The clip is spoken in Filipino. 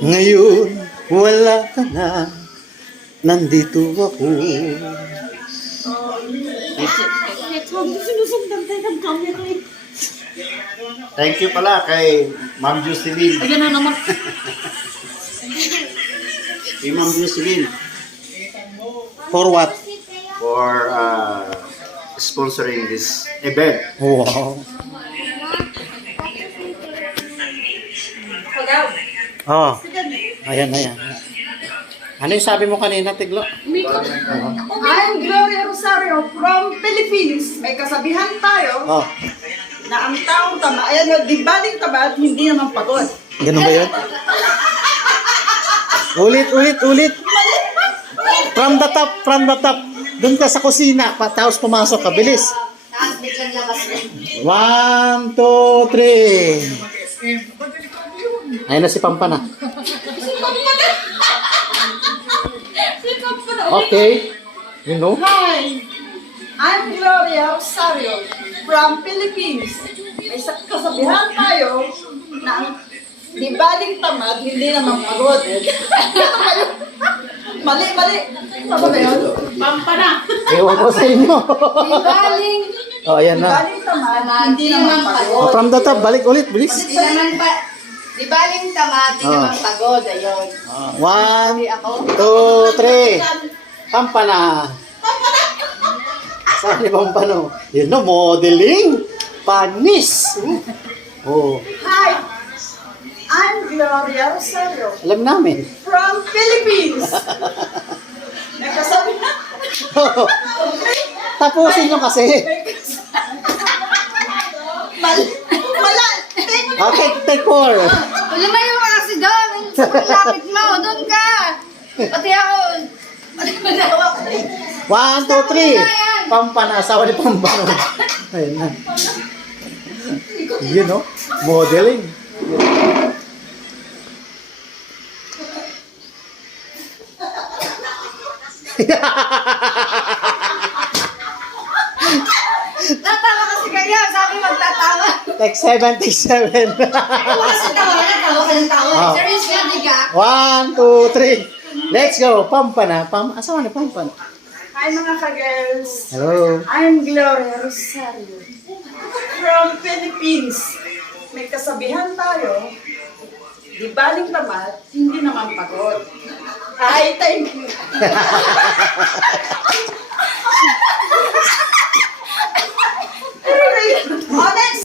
Ngayon, wala ka na. Nandito ako. Thank you pala kay Ma'am Jocelyn. Ayan na naman. Kay Ma'am Jocelyn. For what? For sponsoring this event. Wow. Oh. Ayan, ayan. Ano yung sabi mo kanina, Tiglo? I'm Gloria Rosario from Philippines. May kasabihan tayo Oh. na ang taong tama, ayan, di baling tamad, hindi naman pagod. Ganun ba yun? Ulit. From the top. Doon ka sa kusina, tapos pumasok ka. Bilis. 1, 2, 3. Ayun na si Pampana. Okay. You know? Hi! I'm Gloria Rosario from Philippines. May kasabihan tayo na ang di baling tamad, hindi naman pagod. Ano ba yun? Mali. Tama ba yun? Pampana. Ewan ko sa inyo. Baling. Oh, ayan Di na. baling tamad, hindi naman pagod. From the top, balik ulit. Bilis. Di naman pa. Di baling tamad, di naman pagod. Ayun. 1, 2, 3. Pampana. Saan ni Pampano? Yun no, modeling. Panis. Oh, Hi! I'm Gloria Rosario alam namin. from Philippines. May kasabihan. Tapusin nyo kasi. Wala. Okay, take 4. Lumayo ka kasi doon. Sa lapit mo. Doon ka. Pati ako. Pati madawa ko. 1, 2, 3. Pampana, asawa ni Pampano. Ayun na. Yun no, modeling. Tatawa kasi kayo. Sabi magtatawa. Take 77. Kasi tawa ka ng tawa. Oh. Serious ka, di ka? 1, 2, 3. Let's go. Pampana. Asawa ni Pampano. Hi mga ka-girls. Hello. I'm Gloria Rosario from Philippines. May kasabihan tayo, di baling tamad, hindi naman pagod. Hi, thank you.